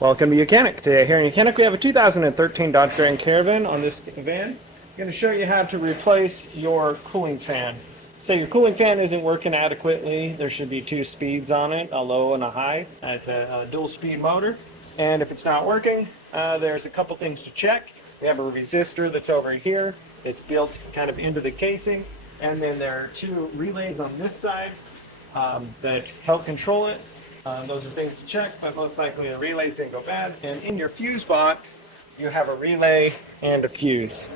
Welcome to YOUCANIC. Today here in YOUCANIC we have a 2013 Dodge Grand Caravan. On this van, I'm going to show you how to replace your cooling fan. So your cooling fan isn't working adequately. There should be two speeds on it, a low and a high. It's a dual speed motor. And if it's not working, there's a couple things to check. We have a resistor that's over here. It's built kind of into the casing. And then there are two relays on this side that help control it. Those are things to check, but most likely the relays didn't go bad. And in your fuse box, you have a relay and a fuse.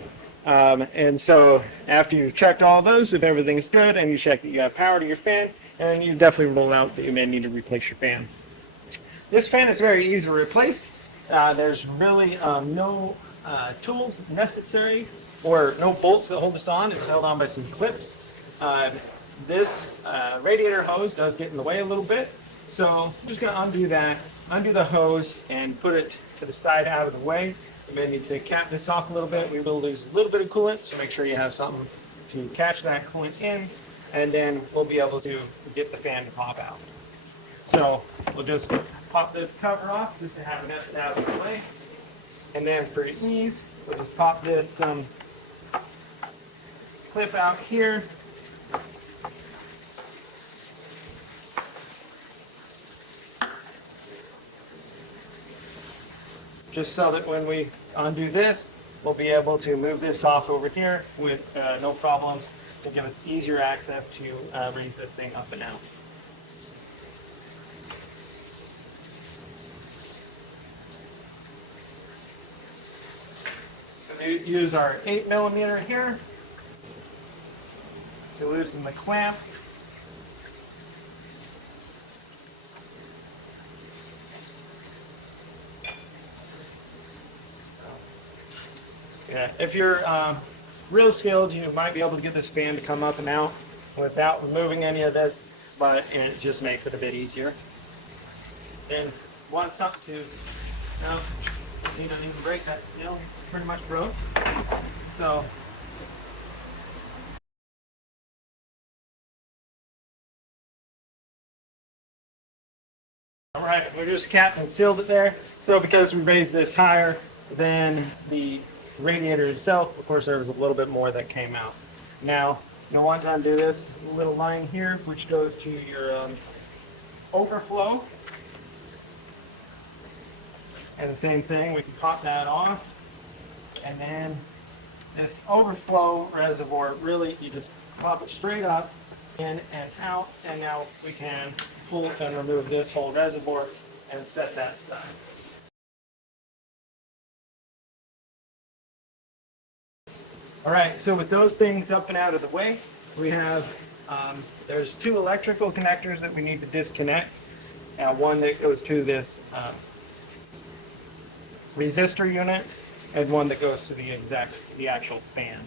And so after you've checked all those, if everything's good and you check that you have power to your fan, and you definitely rule out that you may need to replace your fan. This fan is very easy to replace. There's really no tools necessary or no bolts that hold this on. It's held on by some clips. This radiator hose does get in the way a little bit. So I'm just going to undo that, undo the hose, and put it to the side out of the way. You may need to cap this off a little bit. We will lose a little bit of coolant, so make sure you have something to catch that coolant in, and then we'll be able to get the fan to pop out. So we'll just pop this cover off just to have it out of the way. And then for ease, we'll just pop this clip out here. Just so that when we undo this, we'll be able to move this off over here with no problems to give us easier access to raise this thing up and out. We use our 8mm here to loosen the clamp. Yeah, if you're real skilled, you might be able to get this fan to come up and out without removing any of this, but it just makes it a bit easier. And want something to, no, you don't need to break that seal, it's pretty much broke. So, all right, we're just capped and sealed it there. So because we raised this higher than the radiator itself, of course there was a little bit more that came out. Now you'll want to undo this little line here, which goes to your overflow, and the same thing, we can pop that off. And then this overflow reservoir, really you just pop it straight up, in and out, and now we can pull and remove this whole reservoir and set that aside. All right, so with those things up and out of the way, we have, there's two electrical connectors that we need to disconnect. One that goes to this resistor unit, and one that goes to the actual fan.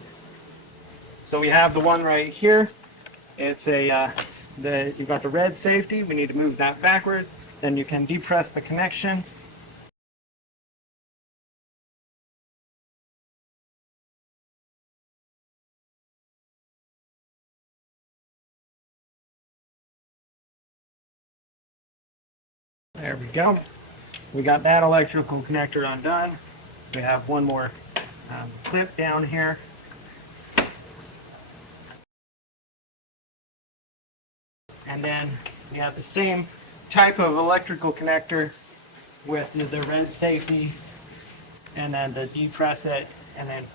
So we have the one right here. It's you've got the red safety. We need to move that backwards. Then you can depress the connection. There we go. We got that electrical connector undone. We have one more clip down here. And then we have the same type of electrical connector with the red safety, and then to depress it and then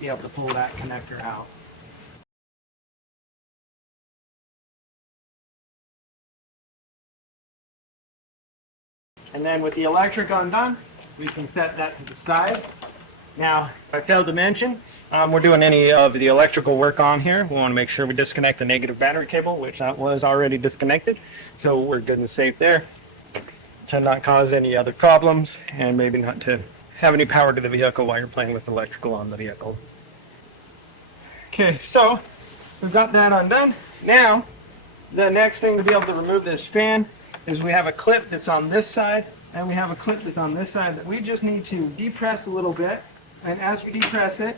be able to pull that connector out. And then with the electric undone, we can set that to the side. Now, if I failed to mention, we're doing any of the electrical work on here. We want to make sure we disconnect the negative battery cable, which that was already disconnected. So we're good and safe there to not cause any other problems, and maybe not to have any power to the vehicle while you're playing with electrical on the vehicle. Okay, so we've got that undone. Now, the next thing to be able to remove this fan is we have a clip that's on this side, and we have a clip that's on this side that we just need to depress a little bit. And as we depress it,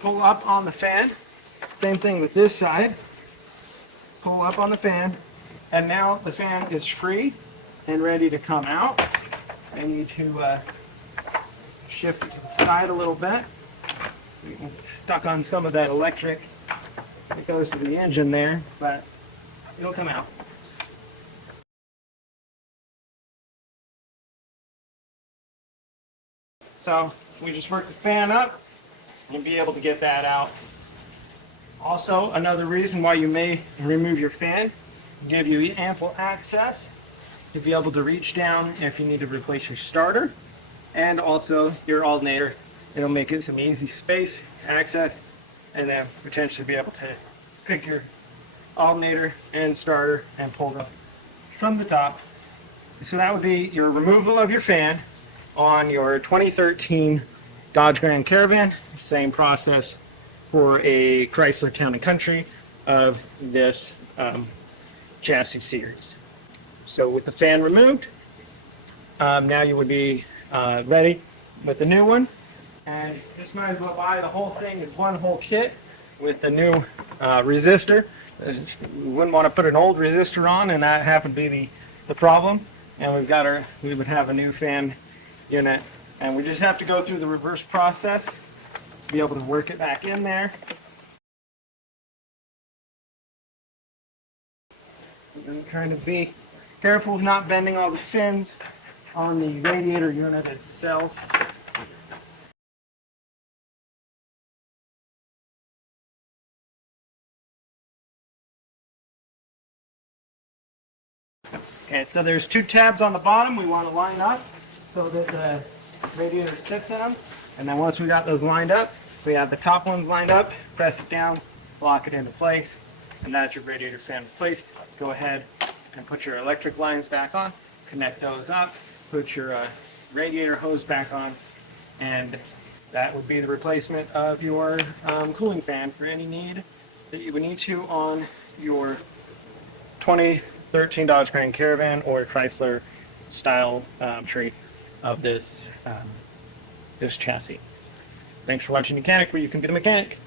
pull up on the fan. Same thing with this side. Pull up on the fan, and now the fan is free. and ready to come out. I need to shift it to the side a little bit. It's stuck on some of that electric that goes to the engine there, but it'll come out. So we just work the fan up and be able to get that out. Also, another reason why you may remove your fan, give you ample access to be able to reach down if you need to replace your starter, and also your alternator. It'll make it some easy space access, and then potentially be able to pick your alternator and starter and pull them from the top. So that would be your removal of your fan on your 2013 Dodge Grand Caravan. Same process for a Chrysler Town Country of this chassis series. So with the fan removed, now you would be ready with the new one. And just might as well buy the whole thing as one whole kit with the new resistor. We wouldn't want to put an old resistor on, and that happened to be the problem. And we would have a new fan unit, and we just have to go through the reverse process to be able to work it back in there. And trying to be careful of not bending all the fins on the radiator unit itself. Okay, so there's two tabs on the bottom we want to line up so that the radiator sits in them. And then once we got those lined up, we have the top ones lined up, press it down, lock it into place, and that's your radiator fan replaced. Go ahead and put your electric lines back on, connect those up, put your radiator hose back on, and that would be the replacement of your cooling fan for any need that you would need to on your 2013 Dodge Grand Caravan or Chrysler style tree of this this chassis. Thanks for watching YOUCANIC, where you can be the mechanic.